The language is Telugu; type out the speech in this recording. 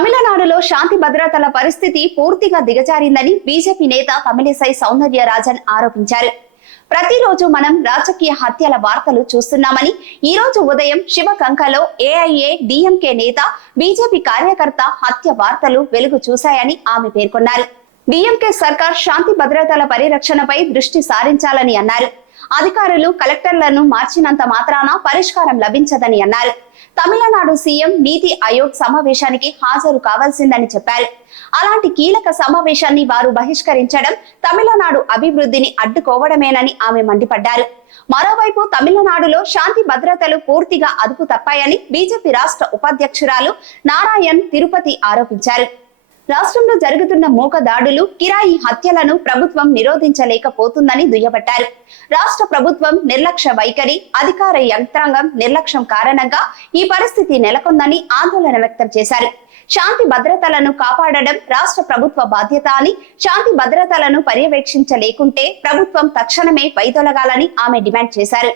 తమిళనాడులో శాంతి భద్రతల పరిస్థితి పూర్తిగా దిగజారిందని బీజేపీ నేత తమిళిసై సౌందర్య రాజన్ ఆరోపించారు. ప్రతిరోజు మనం రాజకీయ హత్యల వార్తలు చూస్తున్నామని ఈ రోజు ఉదయం శివకంకలో ఏఐఏ డిఎంకే నేత బీజేపీ కార్యకర్త హత్య వార్తలు వెలుగు చూశాయని ఆమె పేర్కొన్నారు. డిఎంకే సర్కార్ శాంతి భద్రతల పరిరక్షణపై దృష్టి సారించాలని అన్నారు. అధికారులు కలెక్టర్లను మార్చినంత మాత్రాన పరిష్కారం లభించదని అన్నారు. తమిళనాడు సీఎం నీతి ఆయోగ్ సమావేశానికి హాజరు కావాల్సిందని చెప్పారు. అలాంటి కీలక సమావేశాన్ని వారు బహిష్కరించడం తమిళనాడు అభివృద్ధిని అడ్డుకోవడమేనని ఆమె మండిపడ్డారు. మరోవైపు తమిళనాడులో శాంతి భద్రతలు పూర్తిగా అదుపు తప్పాయని బీజేపీ రాష్ట్ర ఉపాధ్యక్షురాలు నారాయణ్ తిరుపతి ఆరోపించారు. రాష్ట్రంలో జరుగుతున్న మూక దాడులు కిరాయి హత్యలను ప్రభుత్వం నిరోధించలేకపోతుందని దుయ్యబట్టారు. రాష్ట్ర ప్రభుత్వం నిర్లక్ష్య వైఖరి అధికార యంత్రాంగం నిర్లక్ష్యం కారణంగా ఈ పరిస్థితి నెలకొందని ఆందోళన వ్యక్తం చేశారు. శాంతి భద్రతలను కాపాడడం రాష్ట్ర ప్రభుత్వ బాధ్యత అని శాంతి భద్రతలను పర్యవేక్షించలేకుంటే ప్రభుత్వం తక్షణమే వైదొలగాలని ఆమె డిమాండ్ చేశారు.